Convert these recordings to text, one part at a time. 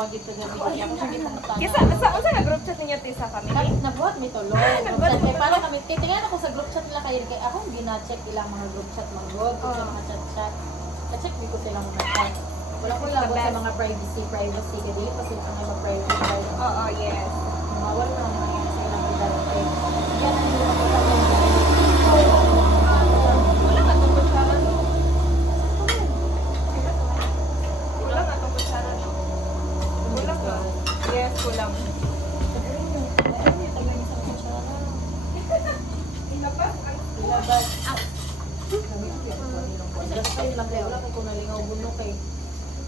bagay to gabi. Kaya ako siya gitang Kisa, unsa nga group chat ninyo ti sa family? Nabuhat mi to, Lord. Group chat. Kaya para kami, kaya tingnan ako sa group chat nila kayo. Kaya ako gina-check ilang mga group chat, mga group, sa mga chat-chat. Na-check ko silang mga chat. Wala ko labot sa mga privacy. Kaya dili pa sila mga private. Oo, yes. Mawal na mga yan sa ilang pagdalapin. Yan ang hindi ko lang Wala ka tong kutsara, no? Wala ka tong kutsara, no? Wala ka. Yes, kulang. Ilabas ang ilabas. Basta yung lang wala kung nalingaw bunok eh.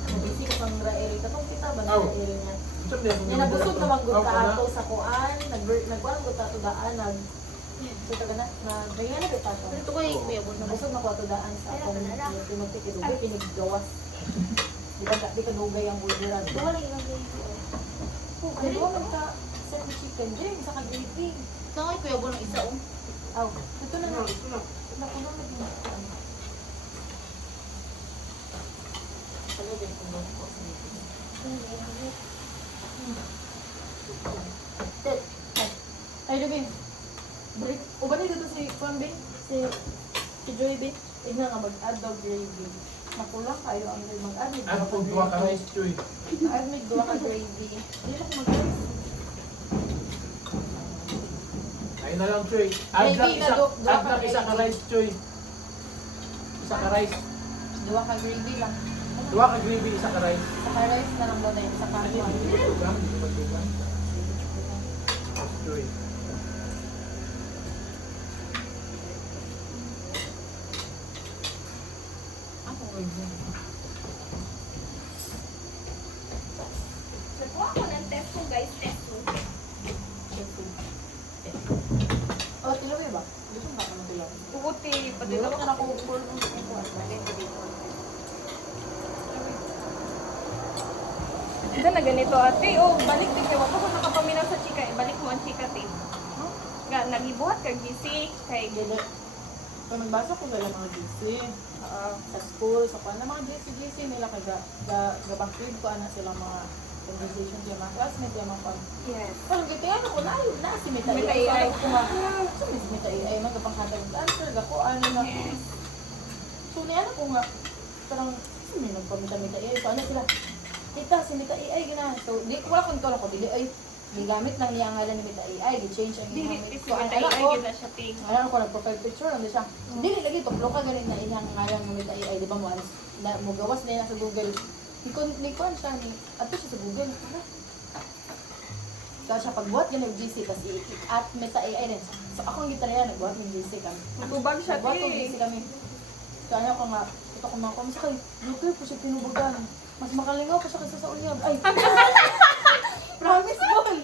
Nabisi ko kang Rael. Katong kita ba na Rael niya? Yan, nabusog na manggod ka ato sa kuan. Nagkuhan ko ta daan. So taga na, ganyan na kita to. Ito ko yung kuya mo. Nabusog na ko ato daan sa akong tinuti kidugoy. Piniggawas. Di ka dugay ang bulduran. Wala yung gagawin. Ano ba magka send chicken? Diyan sa kag-gravy. Ito ko yung kuya mo ng isa oh. Aw, ito na na. Naku na naging Talaga yung kuya mo. Ay, Ruby. Uban na dito si Juan B. Si Joy B. Tignan nga mag-add daw gravy. Nakulang kayo ang mag-add. Ano pong duwa ka rice, Choy? Add may gawa ka gravy. Hindi na ko mag-add. Ayun na lang, Choy. Add lang Gravy na duwa ka lang isa ka rice, Choy. Isa ka rice. Gawa ka gravy lang. Duwa ka gravy, isa ka rice. Saka rice na lang muna yun. Saka Ano yun? Hindi magtugang? Hindi magtugang? Choy. ako gravy. Nakuha ko ng test ko, guys. Test ko. Oh, tilawi ba? Gusto mo ba ka tilawi? Puti, pati Dilo na ka na ko full ng kuwan. Lagay ko dito. Ito na ganito ate. Oh, balik din kayo. Wag ako nakapaminaw sa chika. Balik mo ang chika, te. Nagibuhat kag GC kay Dili. Kung nagbasa ko sila mga GC, sa school, sa kwan, mga GC nila kaya gabakid ko ana sila mga conversation yung mga classmates yung mga kwan. yes. Parang giti ano ko na si Mita Mita AI. AI. So, ano ko nga, so si Mita AI, magpanghatag ng answer, gako ano na. So niya ko nga, parang, may nagpamita AI. So ano sila, kita si Mita AI gina. So di ko wala kung ko dili ay gigamit lang niya ang ngalan ni Mita AI, gi-change ang Dili ginamit is ko. Ang kita anak ay ko, gid na siya ting. alam ko nag-profile picture, ano siya. Dili lagi tuklo ka galing na inyang ngalan ng Mita AI, di ba mo alas na mo gawas na sa Google. Ni kon siya ni ato siya sa Google. Kaya siya pagbuhat ganun GC kasi at Meta AI din. So ako ang gitarya nagbuhat ng GC kami. Natubag siya, Nagbuhat ng te. GC kami. Kaya ko nga ito ko mga kami sakay. Lutoy po siya tinubugan. Mas makalingaw pa siya kaysa sa unyag. Ay! Promise boy!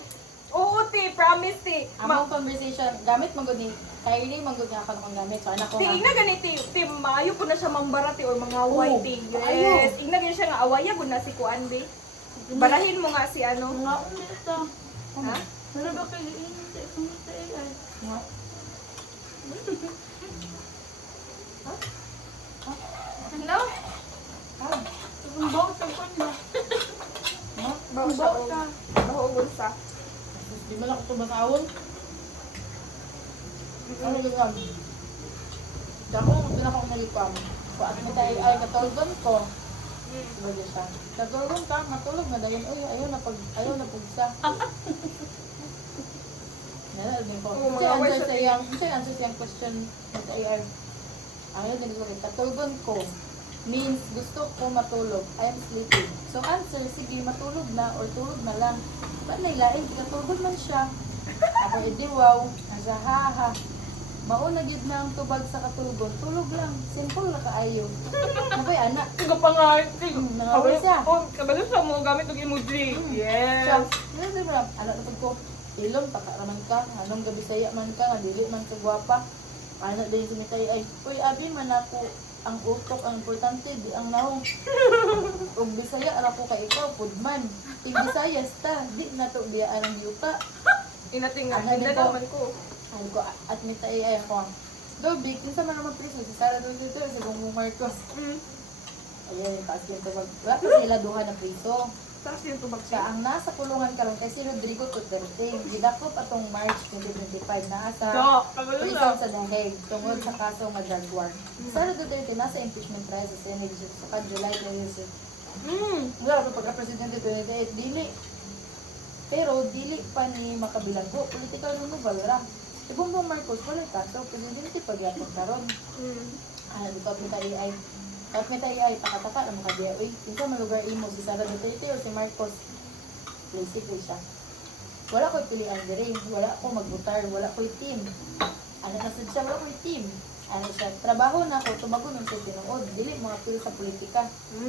Oo, te. Promise, te. Among conversation, gamit magod ni Kylie, magod niya ako ng gamit. So anak ko Te, nga. ingna ganito, te, maayo ko na siya mambarati or mga away, Oo, te. maayo. Yes. Ingna ganito siya nga awaya, gud na si Kuan, be. Barahin mo nga si ano. Nga, ito. Ha? Wala ba kayo sa Meta AI? Nga. Hello? Ah, ang bawang sa kanya. Nga, Bawo siya, bawang ka. bawo ugsa. Di ba lang ito batawon? Ano ganyan? Dako ang pinakang nalipam. So at mo tayo ay katulgon ko. Diba dyan siya? Katulgon ka, matulog na dayon. Uy, ayaw na pugsa. Nalala din ko. Oo, Kasi mga answer words sa of iyang, kasi answer sa iyang question with AR. Ayaw din ko rin. Katulgon ko means gusto ko matulog. I am sleeping. So answer, sige, matulog na or tulog na lang. Ba't nailain? Katulgon man siya. Ako, edi wow. Nasa haha. Mauna gid na ang tubag sa katulgon. Tulog lang. Simple na kaayo. Nakoy, anak. Igo pa nga, te. Nangaway siya. Oh, kabalo siya mo gamit og emoji. Siya, Yes. ano ba? Anak na ko. Ilong, takaraman ka. Anong gabi saya man ka. Nga dili man ka gwapa. Anak din sumitay ay, uy, abi man ako ang utok, ang importante, di ang naong. Ug Bisaya, ara ko kay ikaw, pudman. Tig Bisayas ta, di na to biyaan ang yuta. Inating nga, Ano ganda din ko? naman ko. Ano ko, at Mita ay ako. Go big, kinsa man naman priso, si Sara Duterte si Bongbong Marcos. Mm. Ayan, taas yung tawag. Wala pa sila duha na priso. Tapos yung tubag Siya ang nasa kulungan karon kay si Rodrigo Duterte. Gidakop atong March 2025 naa sa prison sa The Hague tungod sa kaso nga drug war. Sara Duterte nasa impeachment trial sa Senate sa July 26. Wala pa pagka-presidente 28 dili. Pero dili pa ni makabilanggo political removal ra. Si Bongbong Marcos wala kaso presidente pagyapon karon. Di pa kita AI. At may tayo ay pakataka na makabiya. Uy, isa malugar imo si Sara Duterte o si Marcos. Basically siya. Wala ko'y pilihan dire. Wala ko magbutar. Wala ko'y team. Ano nasad siya? Wala ko'y team. Ano siya? Trabaho na ako. Tumagon ng sa tinuod. Dili mga pil sa politika.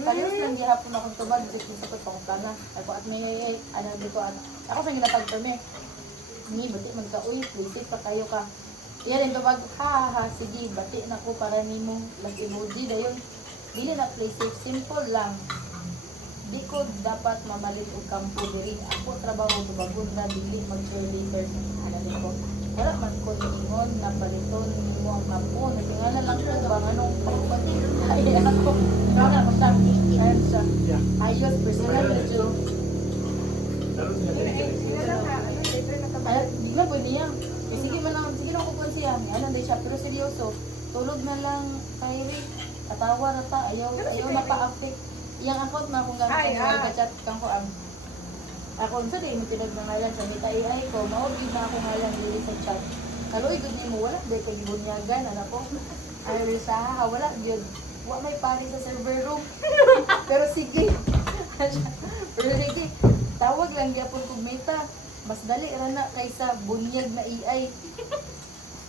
Kalios lang gihapon akong tubag. Kasi sa kong plana. Ako at may ano dito. Ako sa ginatag perme. Ni, bati magka-uy. Please, pa kayo ka. Yan yung tubag. Ha, sige. Bati na ko para nimo. Last emoji. Dayon. Dili na play safe, simple lang. Di ko dapat mamalit og kampo diri. Ako trabaho tubagon na dili mag-cheerleader. Ano din ko. Wala man ko ingon na paliton nimo ang kampo. Natingala lang ko ba anong pagpati. Ay ako. Wala ko sa ayun siya. Ayos personal medyo. Ay, bigla po niya. Sige man lang, sige lang ko po siya. Ano din siya pero seryoso. Tulog na lang kay Rick. Katawa na ta, ayaw na pa-affect. Iyang account na kung gano'n sa chat kang ko ang ako sa di mo tinag ng ngalan sa mita AI ko, maugid na ako ngalan dili sa chat. Kaloy gud nimo wala day kay bunyagan ana ko. Ay sa wala jud. Wa may pari sa server room. Pero sige. Pero sige, tawag lang gyapon kog mita. Mas dali ra na kaysa bunyag na AI.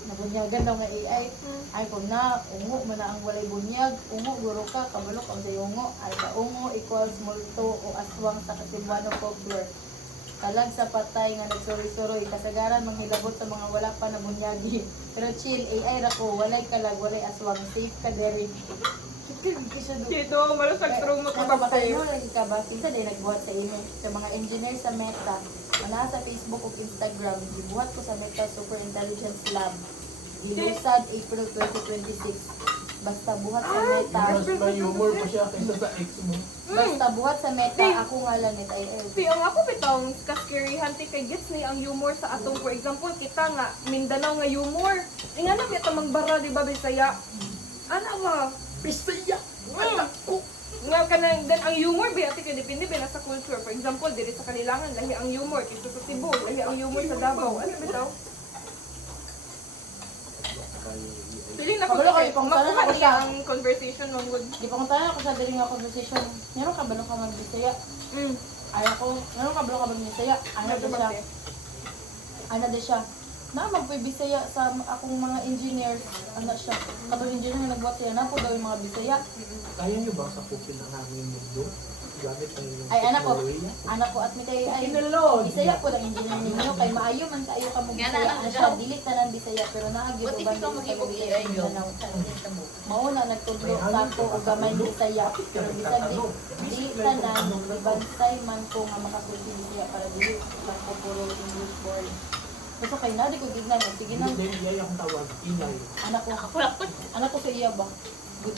Nabunyagan daw nga AI. Ay kung na, ungo man na ang walay bunyag. Ungo, guro ka, kabalok ang sa ungo. Ay ka ungo equals multo o aswang sa Cebuano folklore. Kalag sa patay nga nagsuri-suroy. Kasagaran manghilabot sa mga wala pa na bunyagi. Pero chill, AI ra ko. Walay kalag, walay aswang. Safe ka deri. Dito, malusag true mo Kapatay mo lang ka ba? Kinsa din nagbuhat sa imo. Sa mga engineer sa Meta. Mana sa Facebook o Instagram. Gibuhat ko sa Meta Super Intelligence Lab. Gilusad April 2026. Basta buhat sa Meta. Mas may humor pa siya kaysa sa ex mo. Basta buhat sa Meta. Ako nga lang Meta IL. Si ang ako bitong kaskirihan ti kay gets ni ang humor sa atong for example kita nga Mindanao nga humor. Ingana mi ta magbara di ba Bisaya? Ana ba? Bisaya! Anak ko! Nga kanang dan ang humor ba ati kay depende ba sa culture. For example diri sa Kanilangan lahi ang humor kay sa Cebu, lahi ang humor sa Davao. Ano bitaw? Pili na ko Kabalo kayo, kay pang makuha tanan ako niya siya. ang conversation mo good. Di pa kung tayo ako sa diri nga conversation. Meron ka ba ka mag-Bisaya? Ay ako, meron ka ba mag-Bisaya? Ano din siya? Ano din siya? Na magpibisaya sa akong mga engineers. Ano siya? Katong engineer nga nagbuhat siya na po daw yung mga Bisaya. Kaya niyo ba sa kupin ang aming mundo? Gamit ang inyong Ay, anak ko. teknolohiya? Anak ko at mitay ay Kinalod! Bisaya po ng engineer ninyo kay maayo man kayo ka mo Yan, Bisaya. anak, Ano siya? Dili tanan Bisaya pero naagyo Buti ba ikaw mag-ibog AI yun. Mao na nagtudlo sa ko og gamay ni Bisaya pero bisag di tanan bansay man ko nga makasulti Bisaya para dili lang ko puro English board. Basta kay na di ko gignan sige na Hindi, iya akong tawag. Ingay. anak ko sa iya ba. Good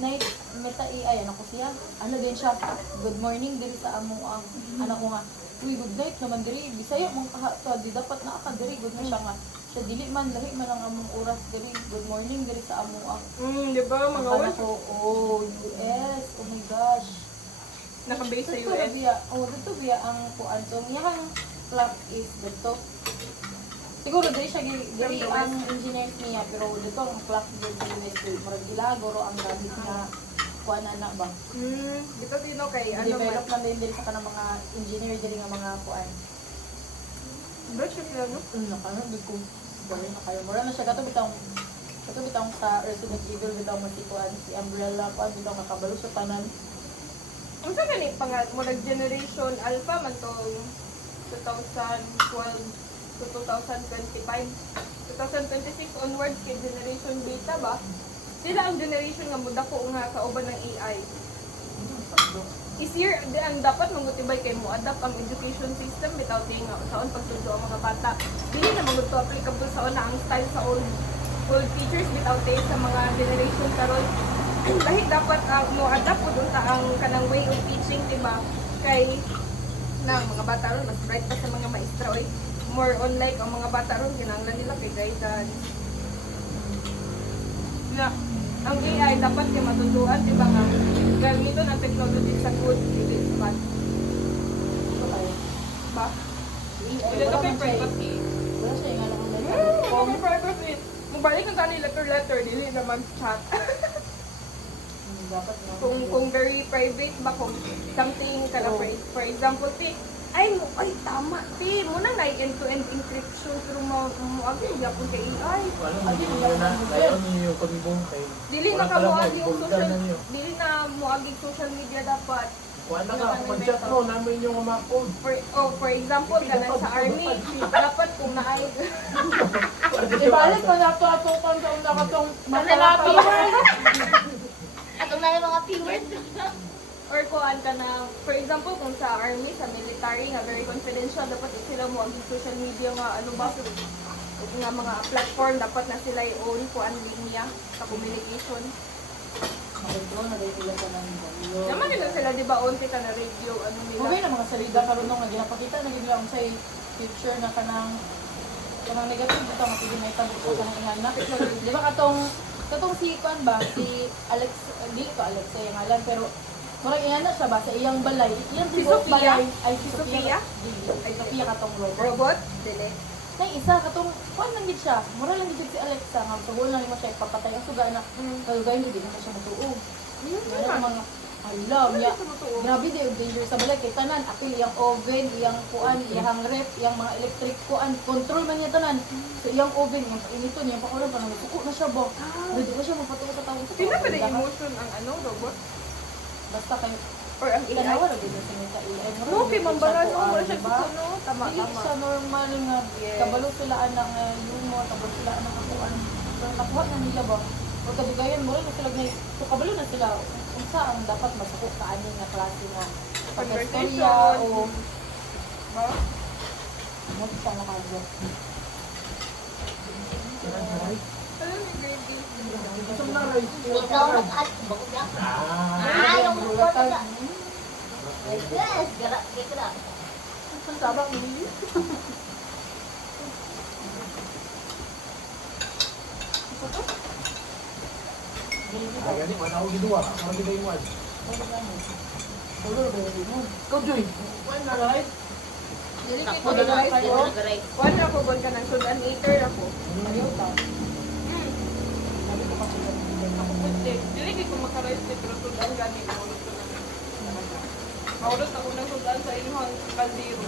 night, meta AI, anak ko siya. Ano din siya, good morning diri sa amo ang anak ko nga. Uy, good night naman diri, Bisaya mong kaha di dapat na ka diri, good na siya nga. Siya dili man lahi man ang among oras diri, good morning diri sa amo ang. Di ba mga Anak ko, oh, US, oh my gosh. naka-base sa Dito US. biya, dito biya ang kuan. So, iyang clock is dito. Siguro diri siya diri ang engineers niya pero dito ang clock dito sa US. Murag ila guro ang gamit nga kuan na ba. Dito dino kay ano Develop man. na din diri sa kanang mga engineer diri nga mga kuan. Dutch sila no? Nakano di ko bali na kayo. Mura na siya kato bitong sa Resident Evil bitong si kuan si Umbrella kuan bitong nakabalo sa tanan. Unsa gani pangat mo generation alpha man to 2012 to 2025. 2026 onwards kay generation beta ba? Sila ang generation nga mudako nga kauban ng AI. Easier ang dapat mangutibay kay mo adapt ang education system bitaw ting saon pagtudo ang mga bata. Dili na magud to applicable saon na ang style sa old teachers bitaw sa mga generation karon. Dahil dapat mo adapt pud unta ang kanang way of teaching diba? kay na mga bata ron mas bright pa sa mga maestra oy. More on like ang mga bata ron kinahanglan nila kay guidance. Na ang AI dapat kay matutuan di ba nga gamiton ang technology sa good dili sa bad. Ba? Wala ka kay privacy. Wala siya yung alam Wala kay privacy. Mubalik ang kanila letter dili naman chat. dapat na. Kung very private ba kung something ka na for example ti ay tama ti mo nang end to end encryption pero mo agi gyapon kay AI Layon niyo kung kay. dili na ka mo agi yung social dili na mo agi social media dapat Wala ka, pag-chat mo, namin yung umapod. for example kanan sa army dapat kung naay Ibalik ko na ito atong pang na katong matalapi. Atong na yung mga keyword. or kuan ka na for example kung sa army sa military nga very confidential dapat sila mo ang social media nga ano ba nga mga platform dapat na sila i-own kuan linya sa communication. Magandang na rin sila sa nang video. Naman nila sila di ba own kita na radio ano nila. Mugay na mga salida karon nga ginapakita na gid lang say future na kanang negative dito mapili na itabot sa kanang ingana. Di ba katong si Kwan ba si Alex dili ko Alex sa ngalan pero murag ingana siya ba sa iyang balay. Iyang Si tibok Sofia? balay ay si Si Sofia. Sofia? Dili. Ay Sofia katong robot. Robot? Dili. Nay isa katong Kwan lang gid siya. Mura lang gid si Alexa nga tugol lang mo siya papatay ang suga na kagayon gid na siya matuog. Ano mga alam ya. Grabe di yung danger sa balay kay tanan apil iyang oven, iyang kuan, iyang ref, iyang mga electric kuan, control man niya tanan. So iyang oven, iyang painiton, iyang pakulan pa nang suko na siya ba. Dito ko siya mapatuo sa tawo. Sino pa na emotion ang ano robot? Basta kayo Or ang AI? tanawa ra gid sa mga AI. No, kay mambaran mo mo siya diba? sa no. Tama, Dili tama. sa normal nga Yes. kabalo sila anang humor, kabalo sila anang kakuan. Pero nakuha na nila ba? O kadugayan mo rin na sila ngayon. So kabalo na sila. Unsa ang dapat masuko kaani nga klase nga Conversation. pagkastorya o Ba? mo sa nakagwa. Ano ni grade Isang naray. Ikaw at bakit yan? Ah. Yung Bulatan. report na. Yes, garak, garak. Ang sabak ni. Ay, gani, wala ako ginawa. Ako ginawa mo. Tulor ba yun mo? Ikaw, Joy. Wala na, right? Dili kay Ako ko na lang guys. kayo. One ako bon ka nang sudan eater ako. Ayaw ta. Sabi ko kasi Ako puti. Dili kay ko makarais pero sudan gani ko ulit ko na. Maulot ako ng sudan sa inyong kaldero.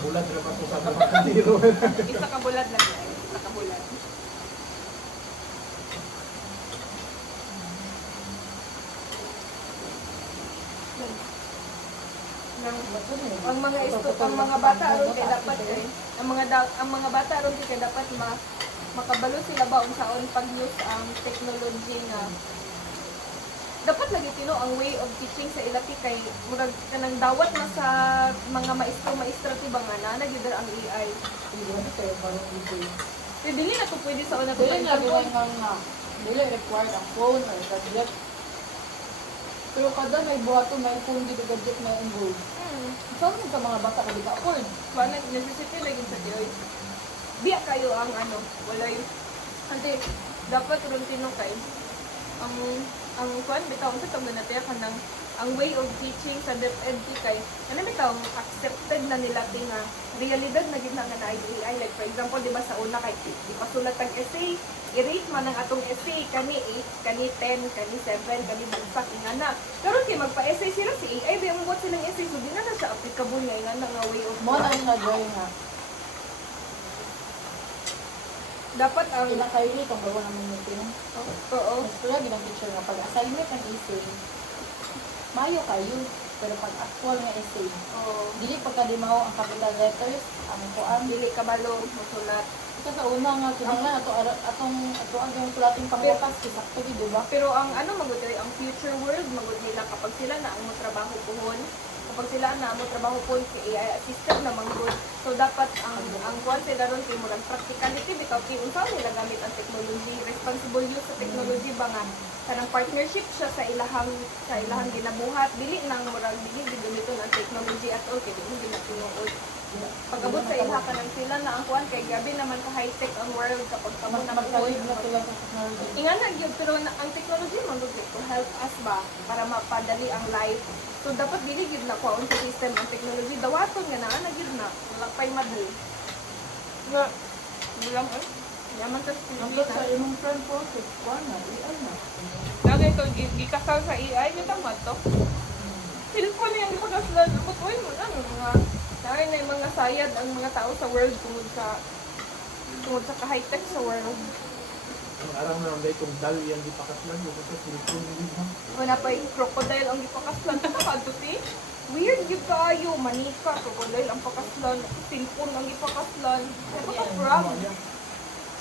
Bulat na pa ito sa mga kandiro. Isa ka bulad lang yan. Isa ka bulad. Ang mga bata aron kay dapat ang mga bata aron kay dapat makabalo sila ba unsaon pag-use ang technology nga dapat lagi tino ang way of teaching sa ilaki kay murag kanang dawat na sa mga maestro tiba nga na gyud ang AI. Pero dili na to pwede sa una to. Dili na gawin nga dili required ang phone or tablet. Pero kada may buhato, may phone, di gadget na involved. Saan sa mga bata ka di ka afford? Wala necessity lagi sa tiyoy. Biya kayo ang ano, walay. Ante, dapat ron tino kay ang kwan bitaw sa tawag na tiya kanang ang way of teaching sa DepEd kay ano bitaw accepted na nila tinga realidad na gid na nga na AI like for example di ba sa una kay ipasulat tag essay i-rate man ang atong essay kani 8 kani 10 kani 7 kani bagsak ingana pero kay magpa-essay sila si AI ba ang buhat silang essay so di na siya applicable nga ingana nga way of Mo na nga drawing nga. dapat ang Ilang kayo nito, bawa naman yung tinong. oo Mas pula, ginang teacher nga, pag assignment ang essay, mayo kayo. Pero pag actual nga essay, oo dili pagkadimaw ang capital letters, ang kuan. dili kabalo musulat. Ito sa una nga, kinanglan atong yung sulating pangwakas, kisakto di ba? Pero ang ano magud ang future world magud nila kapag sila na ang trabaho puhon kapag sila na mo trabaho po si AI assistant na manggod. So dapat ang kuan sila ron kay murag practicality bitaw kay unsa nila gamit ang technology, responsible use sa technology ba nga kanang partnership siya sa ilahang ginabuhat, dili nang murag dili gamiton ang technology at all kay dili ginatunood. Pag-abot sa iha kanang sila na ang kuan kay gabi naman ka high-tech ang world kapag kamo Mas na magkawig na sila sa technology. ingan na gyud pero ang technology man gud to help us ba para mapadali ang life. So dapat dili gyud na kuon sa system ang technology dawaton nga naa na gyud na wala pay madali. Nga bilang yaman ta Hanggang sa imong friend process, na, AI na. Lagi to gikasal sa AI gyud ang to. Cellphone niya ang ipakaslan but oy mo na mga dahil na yung mga sayad ang mga tao sa world tungod sa ka-high-tech sa world. Ang araw na lang kung dal yan di pakaslan mo kasi cellphone din ha. Wala pa yung crocodile ang ipakaslan. Ito ka, Tuti? Weird yung kayo. Manika, crocodile ang pakaslan. Cellphone ang ipakaslan. Ito ka, frog.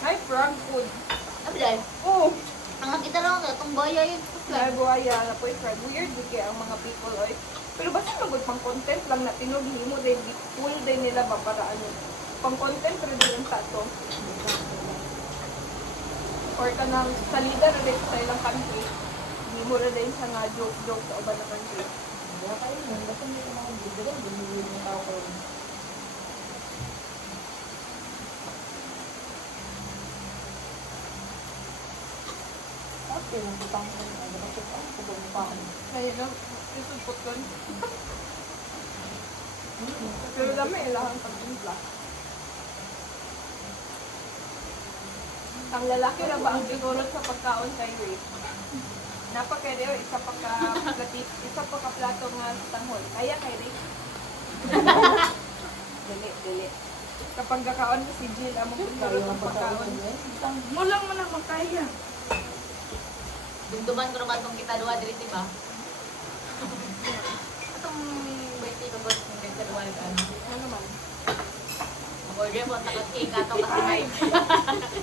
Ay, frog food. Ano dahil? Oh, Ang kita lang, itong baya yun. ay buhaya na po yung frog. Weird yung kaya ang mga people, oy. Pero basta magod pang content lang na tinughi mo din, full din nila ba para ano. Pang content, pero din yung tato. Or ka nang salida na din sa ilang country. Hindi mo na din sa nga joke-joke sa uban na country. Wala kayo nun. Basta hindi ko mga bibili. Bumili yung tao ko. Okay, nagpapang ko. Nagpapang ko. Nagpapang ko. Ayun na, isupot ko. Pero dami ilahang pagtimpla. Ang lalaki na ba ang sigurot sa pagkaon kay Ray? Napakaya isa pa ka plato nga sa tanghol. Kaya kay Ray? Dili. Kapag kakaon mo si Jill, among sigurot sa pagkaon. Mo lang man ang makaya. Dumduman ko naman itong kita dua diri, di ba? Itong birthday ko ba itong kita dua diri? Ano man? Mag-order mo, nakag-cake ato kasi may.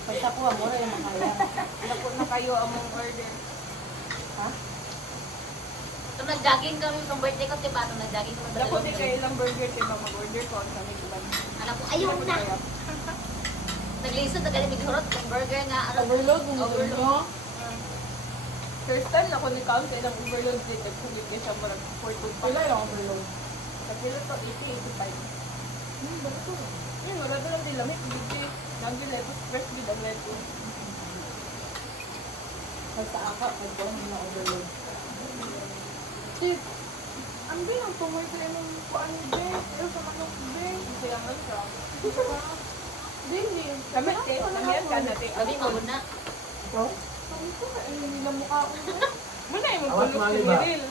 Pagka ko, mura yung makaya. Napo na kayo among order. Ha? Ito nag-jogging kami sa birthday ko, di ba? Ito nag-jogging kami. Napo di kayo ilang burger diba mag-order ko ang kami kuban. Alam ko, ayaw na! Naglisod, nagalimig hurot, itong burger nga. Overload mo Overload. nyo. First time na ko ni count kay ilang overload dito kung hindi siya marag 4 Wala yung overload. Kasi ito 80-85. Bakit to? Wala doon lang din lamig. Hindi. Nag-lettuce, fresh with ang lettuce. Basta ako, pag ko na overload. Ang din ang tumoy ko yung kuan ni Ben. Pero sa manok Ben. Kaya nga siya. Hindi. Kami ka natin. Sabi mo na. Sabi ko na, nila mukha ko. Muna yung Awas magpulok mali si ba? Miril.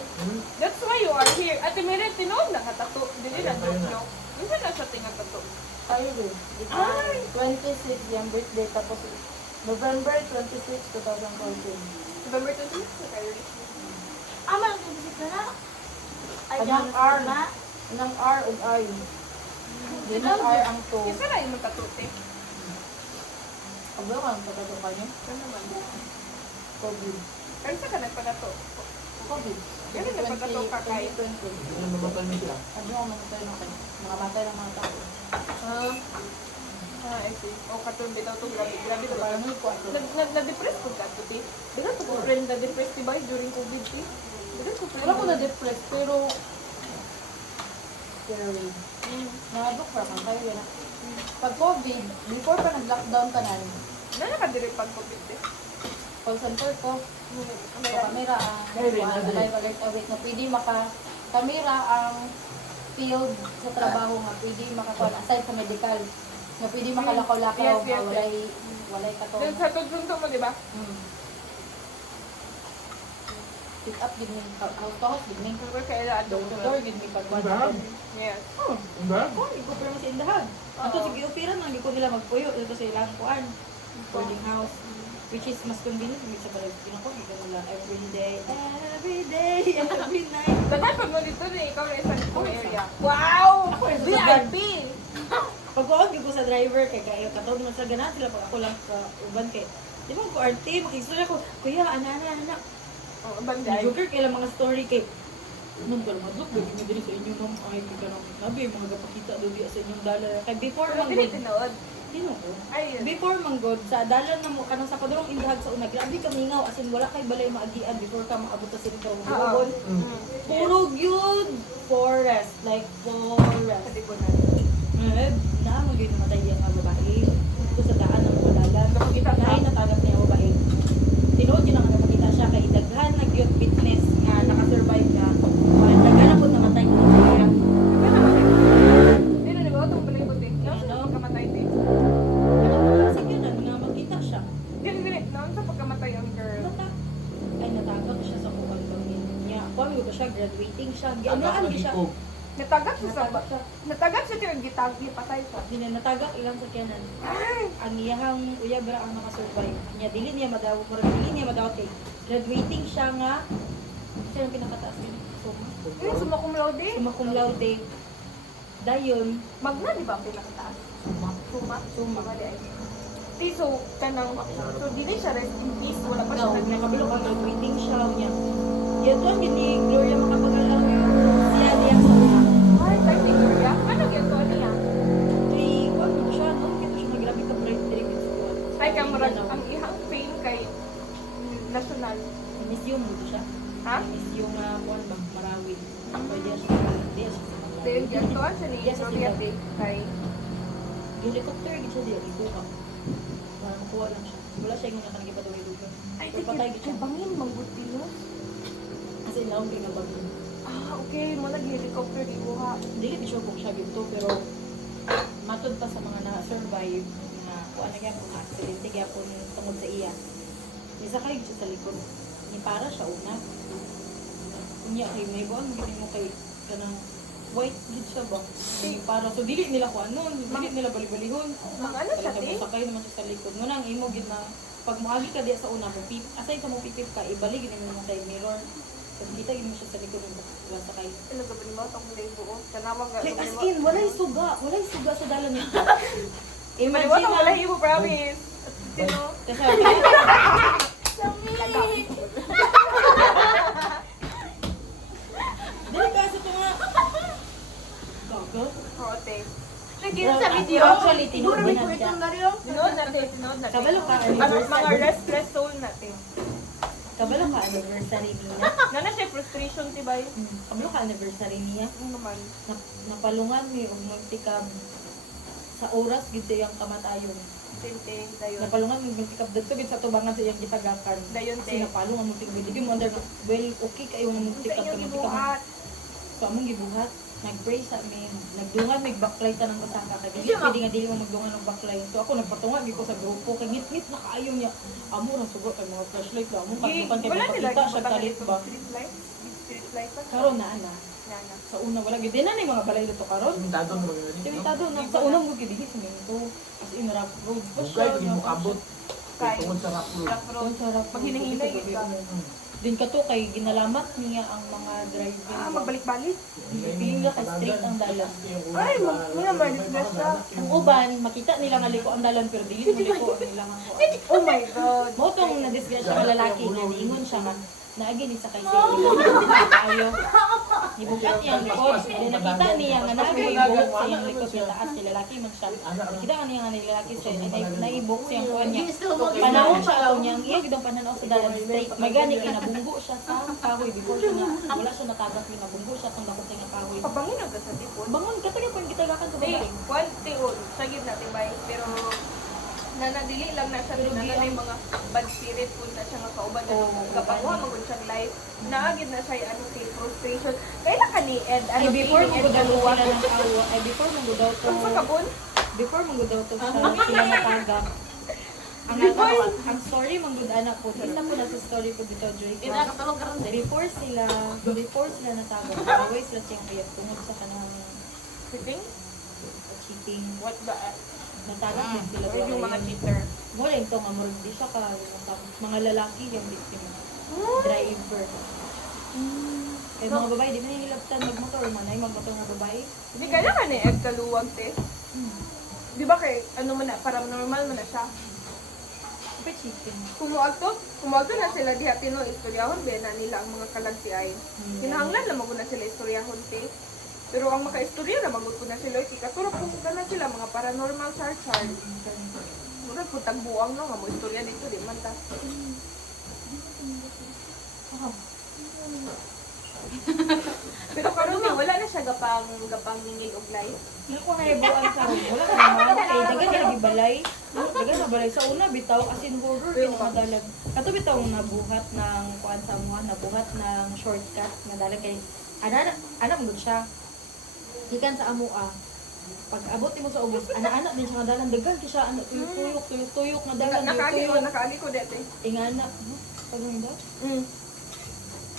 That's why you are here. Ate Miril, tinood na katato. Dili na Ayun na. joke. Hindi na siya tinga tato. Tayo din. Ay! 26 yung birthday, tapos November 26, 2014. November 26 na kayo. Ama lang yung bisik na. Anong R na? Anong R ug I. Di na R ang to. Isa na yung magkatuti. Paglaw ang pagkato ka niyo? Ito naman. COVID. Pero sa ka nagpadato. COVID. Kaya nagpadato ka kay. 2020. Hindi na mamatay mo siya. Ano ang mamatay ng mga matay ng mga tao? I see. O katong bitaw to grabe. Grabe to. Parang may kwarto. Na-depress ko ka to, ti. Di ka to ko friend na-depress ti ba during COVID, ti? Di ka to friend. Wala ko na-depress, pero scary. Nabok pa kang kayo na. Pag COVID, before pa nag-lockdown ka na, Na nakadiri pag COVID, ti. call center ko, sa kamera ang Kaya rin, live alert await na pwede kamera ang field sa trabaho nga pwede makakuha aside sa medical nga pwede makalakaw-lakaw Yes, nga yes, walay kato. Then sa tugsunto mo, di ba? Pick up gid mi house to house gid mi. Pero kailan Door to door gid mi pagkuha. Indahan? Yes. Diba? Oh, ko pero mas indahan. Ato Oo. sige upiran man gid ko nila magpuyo dito sa ilang kuan. Boarding house. Which is mas convenient gid sa balay pinako gid nila every day, every night. Dapat pag mo dito na ikaw na isang po area. Wow! course, VIP! Pagkuhan gid ko sa driver kay kayo katong man sa gana sila pag ako lang sa uban kay. Di mo ko RT, makisura ko, kuya, ana. Oh, banday. Joker kay lang mga story kay Nung ka madlok, gawin mo din sa inyo, ma'am. Ay, ka nang nabi, mga gapakita doon di sa inyong dala. Kay before Pero dili manggod, tinood. sino ko? Ayun. Before manggod, sa dalan na mo, kanang sa padurong indahag sa una, grabe ka mingaw, as in wala kay balay maagian before ka maabot sa sinitong Oo. buhol. Puro yun, forest, like forest. Sa tipo na. Naamag yun namatay yung mga babae. Ito sa daan ng walagan. Nakakita ka? Naay natagap niya ang babae. Tinuod yun ang nakakita siya kay daghan nag-youth fitness nga nakasurvive ka. Daghan na po namatay ko siya. Ano naman? Dili na ba itong balay ko din? Ano sa pagkamatay din? Sige na, nga makita siya. Dili. Noon sa pagkamatay ang girl. Ay natagap siya sa kuwan niya. Kuwan ko siya, graduating siya. Agak Ganoan lagi siya. ko. Natagap siya sa Natagap siya. Natagap siya yung gitag, patay siya. Hindi na natagak ilang sakyanan. Ang iyahang uyab ra ang nakasurvive. Niya dili niya madaw, murag dili niya madaw kay graduating siya nga. Siya ang pinakataas din. Suma. Summa cum laude. Suma cum laude. Dayon, Magna, di ba ang pinakataas? Suma. Suma. Mali ay. So, kanang, so dili siya rest in peace. Wala pa siya no, nag-rest. nakabilo ka graduating siya niya. Yan to ang ni Gloria makapag-alaw yung siya niya sa una. Ay, time ni Gloria. Ano ginto niya? Kay kuwan mo siya, no? Kito siya nagrabe ka break with squad. Ay, kamurag, ang ihang fame kay national. Museum mo siya. Ha? Museum nga kuwan ba Marawin. Pwede siya sa So, yung gintoan siya ni Yes, Gloria yes, Big kay helicopter gid siya diya ikuha. Para makuha lang siya. Wala siya yung nakalagi pa daway dugan. Ay, So, patay gid siya. bangin, mangguti no? Kasi naong kay nga bagyo. Ah, okay. Mo nag-helicopter di buha. Dili di sure kung siya ginto pero matod pa sa mga na-survive na kuha na kaya kung aksidente kaya po tungod sa iya. Isa kayo siya sa likod. Ni para siya una. Kunya kay may buwan gini mo kay kanang white gid siya ba? Ni para so dili nila kuan nun, dili nila bali-balihon. Mga ano siya, Talaga te? sakay naman siya sa likod. Muna ang imo gid na pag moagi ka diya sa una, pipip, aside sa mo pipip ka, ibalik gid mo kay mirror. Pag kita gid mo siya sa likod ng wala sakay. Ano ba mo tong lay buo? Kanamang ga. Like as in, walay suga sa dalan nito. Imagine mo tong wala hibo promise. Sino? Kasi dili ka sa tunga. Gago. Prote. Naging sa video. Actually, tinood din na siya. Tinood natin, tinood natin. Kabalo ka, Ano, mga anniversary. restless soul natin. Kabalo ka anniversary niya. Nana siya frustration, tibay. Kabalo ka anniversary niya. Ano naman? Napalungan mi og magtikab sa oras gid sa iyang kamatayon. Tinte, dayon. Napalungan mi magtikab dito gid sa tubangan sa iyang gitagakan. Dayon, Kasi te. napalungan mo tigbi. Di mo under well okay kayo nga Sa magtikab ka inyong magtikab. gibuhat. So among gibuhat, nag-pray sa amin. Nagdungan may backlight ta ng kasaka kay dili Siya, pwede nga dili mo magdungan ng backlight. So ako nagpatunga gid ko sa grupo kay ngit-ngit na kaayo niya. Amo ra sugo kay mga flashlight la mo kadtukan kay Wala nila makita siya talit ba. Street light? Street light pa? Karon na ana. Nana. Sa una wala gid na ni mga balay dito karon. Simentado na mga ganito. Simentado na sa unang mo gid semento. As in rough road pa Bugay, pag mo siya. kabot. Kay. Tungod sa rock road. Rock road. Ang sarap. Pag hinahinay, Dito, ka. Din ka to kay ginalamat niya ang mga driver. Ah, magbalik-balik. Feeling na kay straight ang dalan. Ay, muna ma-refresh siya. Ang uban, makita nila nga liko ang dalan pero dili mo liko ang ilang ang kuan. Oh my God. Mo tong na-disgrasya nga lalaki nga niingon siya nga naagi ni sa kay ayo. Nibugat yang likod. Then nakita niya nga naibok sa iyang likod sa taas kay lalaki man siya. Nakita nga niya nga ni lalaki sa naibok siyang kuan niya. Panahon siya aw niya, iya gid ang pananaw sa dalan straight. May gani kay nabunggo siya sa kahoy before siya na wala siya natagak ni nabunggo siya sa dakot nga kahoy. Pabangin ang sa tipon. Bangon ka taga pang gitagakan sa Hey, babae. one tiyon. Sagid natin bay. Pero nanadili lang na siya. Nana na yung mga bad spirit kung na siya nga kauban. Kapanguha magod siyang life. Naagid na siya yung ano kay frustration. Kailan ka ni Ed? Ano Ay, before ni mo Ed daw Galuwa? sila ng awa, ay before mo daw to, Ang sa kabon? before mo daw to sila natagak. Ang story mong good anak ko, isa po na sa story ko dito, Drake. Kinakatulog ka rin din. Before sila natagak, always sila siyang kaya tungod sa kanang Sitting? cheating. What the? Natagak din sila. Or yung mga cheater. Mo rin to nga, murag di siya ka, mga lalaki yung biktima. Driver. Kaya mga babae, di man nilabtan magmotor, manay magmotor nga babae. Hindi kailan ka ni Ed Galuwag, te? Di ba kay, ano man na, parang normal man na siya. Napay chicken. Kumuagto na sila diha tino istoryahon ba na nila ang mga kalagti ay. Kinahanglan na maguna sila istoryahon te. Pero ang maka-istorya na magud ko na sila ikaturo kung na sila mga paranormal char. Mura po tagbuang no nga mo istorya dito di man ta. Pero karon nga wala na siya gapang ningil og life. Ako na ibuan sa wala ka naman. Kay dagan na gibalay. Dagan na balay sa una bitaw asin horror pinakadalag. Kato bitaw nabuhat ng kuan sa amuhan, nabuhat ng shortcut nga dalag kay ana mo siya. Gikan sa amua. Pag abot mo sa ubos, ana-ana din siya nga dalan dagan kay siya ano tuyok nga dalan Nakaagi ko dete. ingana. Pag hindi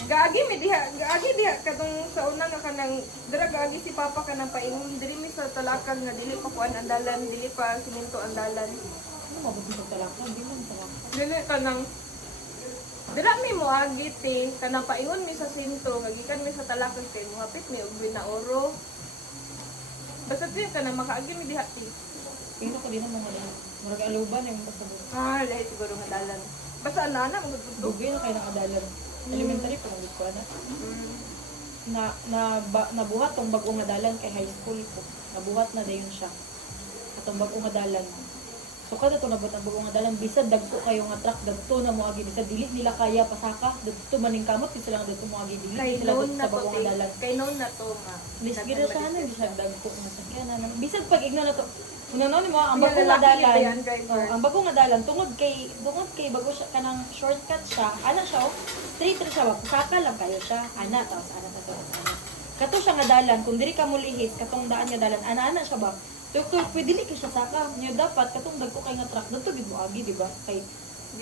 Gaagi diha katong sa una nga kanang dira gaagi si papa kanang paingon diri mi sa talakag nga dili pa kuan ang dalan, dili pa siminto ang dalan. ano mabot sa talaka, di man talaka. Dili kanang dira mi moagi te kanang paingon mi sa sinto nga gikan mi sa talakag te mohapit mi og binaoro. Basta diya kanang makaagi mi diha te. Tingnan ko din ang mga dalan. Murag aluban yung pasabot. Lahi siguro nga dalan. Basta ana magtutog. Dugay na kayo nakadalan. Elementary pa lang ko na. Nabuhat tong bagong nadalan kay high school ko. Nabuhat na dayon siya. Atong bagong nadalan. So kada to nabot ang bagong nadalan bisad dagko kayo nga truck dagto na moagi bisad dili nila kaya pasaka dagto maning kamot sila nga dagto moagi dili Kay sila noon dagto na sa to bagong nadalan. kay noon na to nga. Lisgira sa ano di siya dagko nga sakyanan. Bisad pag igno na to. Una no mo ang Mga bagong lalaki nadalan. ba yan, driver? Oh, ang bagong nadalan tungod kay bago siya kanang shortcut siya. Ana siya oh. Straight ra siya ba pasaka lang kayo siya. Ana tapos ana ta to. Kato siya nga dalan kung diri ka mulihis katong daan nga dalan ana siya ba. Doktor, pwede li ka siya saka. Niya dapat katong dagko kay nga truck dagto gid mo agi di ba? Kay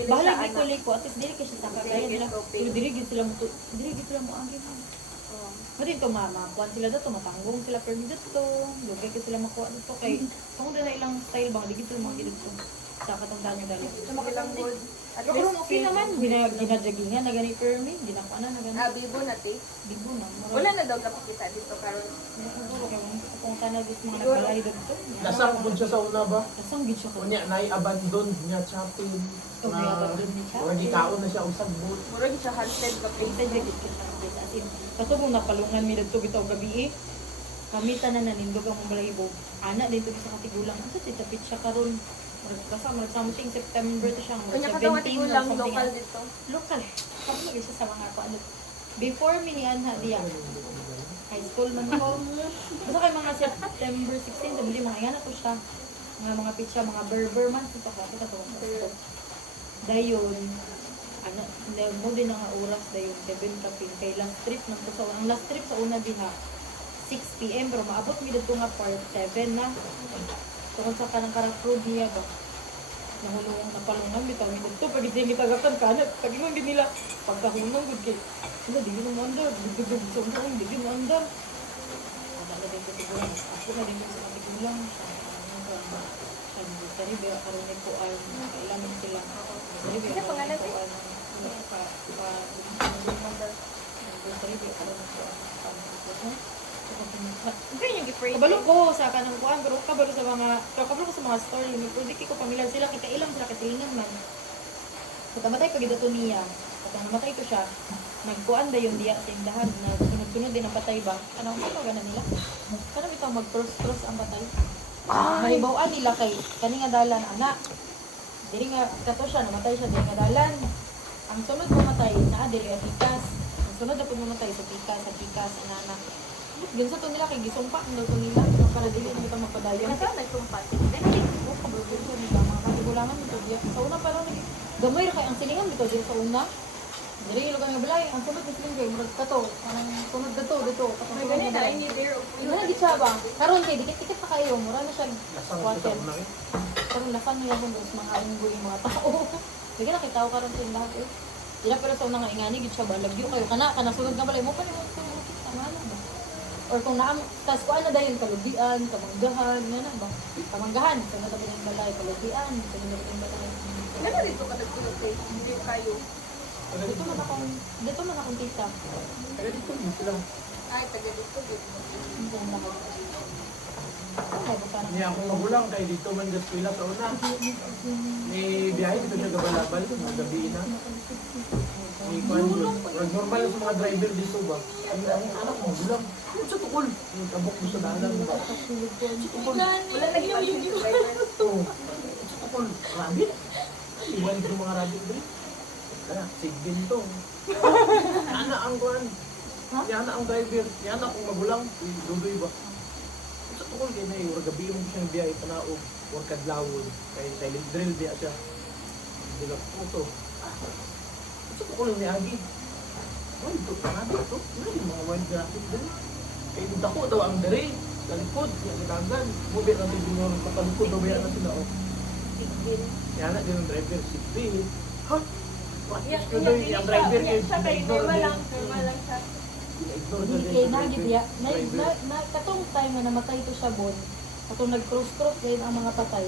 bahala gi ko liko at least dili ka siya saka kaya nila. Pero dili gid sila mo agi. Pwede ito mamakuan sila dito, matanggong sila per dito, lugay ka sila makuha dito kay kung na ilang style ba, di gito mga dito sa katandaan nyo dali. Ilang good. At Pero least okay naman, ginadyagingan na gani per me, ginakuha na gani. bibo na te. Bigo na. Wala na daw kapakita dito karon. Kung tanag is mga nagbalay dito. Nasak po siya sa una ba? Kasang gid siya ko. Kunya, nai-abandon niya chapin. Oh, nai-abandon ni chapin. Or di kaon na siya usag boat. Murag siya haunted ka Pwede dyan gid kita as in. Kaso kung napalungan mi dito bitaw gabi kami tanan nanindog ang mga balahibo. Ana dito sa katigulang. Asa si tapit siya karon. Murag something September to siya. Kanya Murag katong 17 or lang something. local dito. Local. Kapag lagi siya sa mga ano. Before mi ni Anha diya. High school man ko. Basta kay mga September 16, sabi mga yan ako siya. Mga pizza, mga burger man. Ito ka, ito. Dayon, ano, mo din ang oras dayon, 7 kapin. Kay last trip ng ko sa ang last trip sa una diha, 6 p.m. Pero maabot mi dito nga part 7 na. Tungkol sa kanang road niya ba? Nahulungan na palungan, bitaw mi dito. Pag hindi tagatan ka na, pag ingon din nila, pagkahunong good kay. Ano, di yun ang andar. Dugdug sa unang, di yun ang andar. Ano na din ko siguro. Ako na din ko sa katigulang. Dari ba karoon ko ay kailangan sila. Dari ba pangalan ko ay dari ba karoon ko kabalo ko sa kanang kuan pero kabalo ko sa mga story may pwede ko pamilyar sila kita ilang sila katilingan man so kamatay pag idato niya kapag namatay ko siya nagkuan da yung diya sa indahan na sunod-sunod din ang patay ba kanang ano gana nila kanang bitaw mag-cross ang patay mahibawaan nila kay kaninga dalan anak dili nga kato siya namatay siya dili nga dalan ang sunod mamatay na dili atikas ang sunod na pud mamatay sa tikas anak ginsa to nila kay gisumpa ndo to nila para dili na kita magpadayon Nasa nagsumpat. ko kabulbul ko nila mga katigulangan nito diya sa una pa lang gamay ra kay ang silingan dito dito sa una dili lugar nga balay ang sunod ni siling kay murag kato anang sunod dito May ganit na in there. ina di siya ba karon kay dikit-dikit pa kayo mura na siya Nasang water kita una eh. karon lasan niya kung dos mga unggoy mga tao sige na kay tao karon sa lahat eh dila pero sa una nga ingani gid siya ba lagyo kayo kana sunod nga balay mo pa ni mo kita nga ba or kung naam tas ko ano dayon kalugian kamanggahan na ba kamanggahan sa nata ng balay kalugian sa nata ng balay Ano dito ka nagtulog kay hindi kayo. dito man akong tita Kaya dito mo sila. Ay taga dito dito. hindi na ako ay baka Niya akong magulang kay dito man sa eskwela sa una. May biyahe dito siya gabalabal, mga gabi na. May kwan, normal sa mga driver dito ba? Ang anak mo, magulang. Ano sa tukol? Yung tabok mo sa dalan ba? Tukol. Wala lagi pansin sa driver. Oo. Sa tukol. Rabbit. Ibalik yung mga rabbit ba? Kaya, sigbin to. Yana ang kwan. Yana ang driver. Yana kung magulang. Dudoy ba? Sa tukol kayo na yung gabi mo siyang biyahe panaog. Or kadlawon. Kaya silent drill diya siya. Dilap po to. Sa tukol ni Agi. Ay, ito pa nga dito. Ano yung mga wild graphic din? Kaya yung dako daw ang dere. Sa likod, yung dagan. Bubi natin yung mga kapalikod. Daw yan na sila. Oh. Sigbin. Yana din ang driver. Sigbin. Ha? What is Yan, ko doon? Yung driver yan, is siya kay ignore normal din. lang, normal lang siya. Ignore na Hindi din kay sa nagid driver. ya. Driver. Katong time na namatay to siya bon. Katong nag-cross din ang mga patay.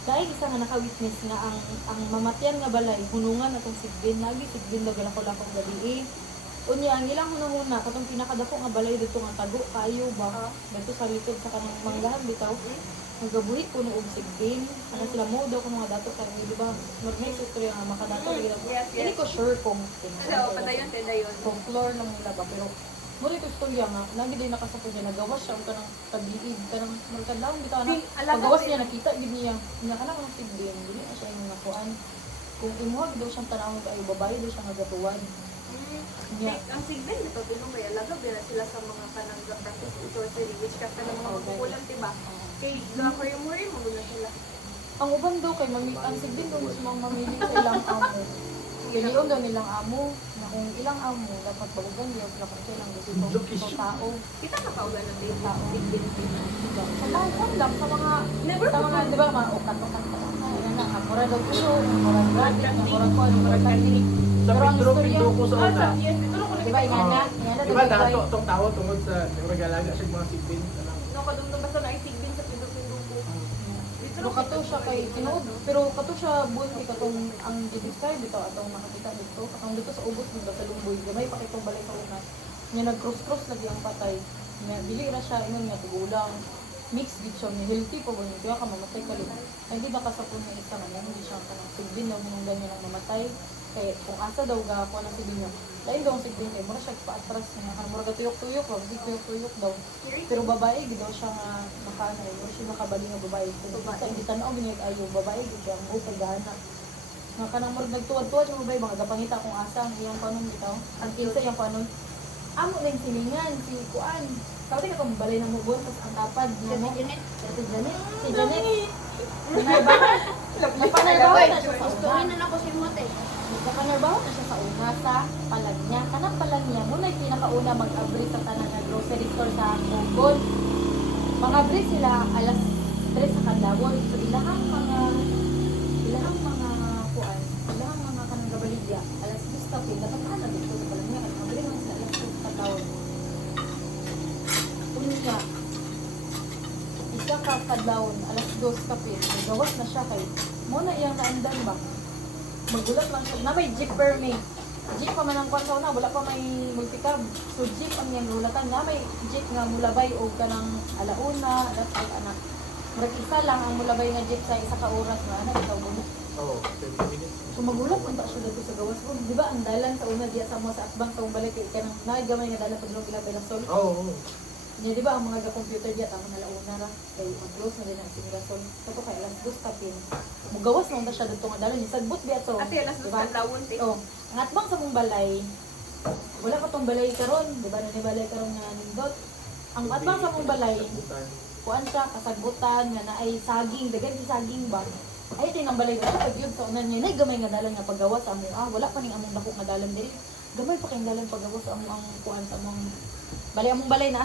Dahil isa nga naka-witness nga ang mamatyan nga balay, hunungan atong sigbin, lagi sigbin daw galako-lakong gabi. Unya ang ilang hunahuna katong pinakadako nga balay dito nga tago kayo ba. Dito sa likod sa kanang manggahan bitaw. Nagabuhi ko og sigbin. Ano sila mo daw kung mga dato kay di ba? Mag-make istorya nga makadato Yes, yes. Hindi ko sure kung Hello, padayon, padayon. folklore lang nila ba pero muli ko istorya nga lagi din nakasapon niya nagawas siya ang kanang tabiid kanang magkadlaw bitaw na Alaga pagawas din. niya nakita gid niya nga kana kanang sigbin dili na siya yung nakuan kung imuhag daw siyang tanawon kayo babae daw siya nga gatuwan niya Ang sigbin ito, tinong alaga, bira sila sa mga kanang practice sorcery, witchcraft ka ng mga magkukulang, diba? Kay Gakari-muri, magula sila. ang uban daw kay ang sigbin daw mismo ang mamili sa ilang amo Giliyon daw nilang amo na kung ilang amo dapat bagugan niya dapat siya lang gusto Location. tao Kita nakaulan ng baby. tao Sigbin. sa lahat lang sa mga Never sa mga di ba mga ukat-ukat yan na mura daw ulo mura gratis mura ko mura technique Sa pero ang Pedro, istorya Pedro ko sa Ah, una. yes, ito na ko di ba nga na Diba dato itong tao tungkol sa nagagalaga siya mga sigbin. No, kadungdong basta na sigbin sa pindong-pindong ko. pero kato siya kay tinuod pero kato siya bunti katong ang i-describe dito atong nakakita dito katong dito sa ubos dito sa Lumboy gamay pa kitong balay sa una niya nag-cross lagi ang patay niya dili ra siya ingon nga tigulang mix gid siya ni healthy pa ba niya ka mamatay ka lang ay di ba kasapon niya isa nga hindi siya kanang sigbin daw hinungdan niya nang mamatay kay kung asa daw ga ko na sigbin niya lain daw ang sigbin kay mura siya paatras niya kan mura tuyok-tuyok ba kasi tuyok-tuyok daw pero babae gid daw siya nga nakana mo siya nakabali nga babae pero basta hindi tan-aw gid ayo babae gid siya mo pagdana nga kanang murag nagtuwad-tuwad yung babae mga gapangita kung asa ang iyang panon bitaw ang kinsa iyang panon amo na yung silingan si kuan tawag ka kung balay ng mubon tapos ang tapad niya mo si Janet Panarbahan napanarbahan na siya sa Gustuhin una na ako si Mote. napanarbahan na siya sa una sa palag niya kanang palag niya muna yung pinakauna mag-abri sa tanang na grocery store sa Mubon mag-abri sila alas 3 sa kadlawon so ilahang mga kuan ilahang mga kanang gabaligya alas 2 tapos dapat na dito sa palag niya kaya abri naman sila alas 2 sa kadlawon unya isa ka kadlawon alas 2 kapit gawas na siya kay muna iyang naandan ba magulat lang siya na may jeep permit jeep pa man ang kwan sa una wala pa may multicab so jeep ang iyang gulatan na may jeep nga mulabay o kanang alauna alas ay anak murag isa lang ang mulabay nga jeep sa isa ka oras na anak ikaw bumuk Oo, 20 minutes. so magulat man ba siya dito sa gawas ko di ba ang dalan sa una diya sa mo sa atbang sa balik kay kanang nagamay nga dalan pag ilabay ng sol Oo. niya di ba ang mga computer diya tama na launa ra kay mag-close na din ang simulason kato kay alas 2 tapin mugawas lang ta siya dito nga dalan ni sagbot biya so Ate, alas diba? 2 kadlawon, te. Oh, ang atbang sa mong balay wala pa tong balay karon di ba na ni balay karon nga nindot ang atbang sa mong balay Sabutan. kuan siya kasagbutan nga na ay saging dagan si saging ba ay tinang balay wala pag yun sa unan niya nay gamay nga dalan nga paggawas sa amo wala pa ning among dako nga dalan diri gamay pa kay dalan paggawas sa among ang kuan sa among balay na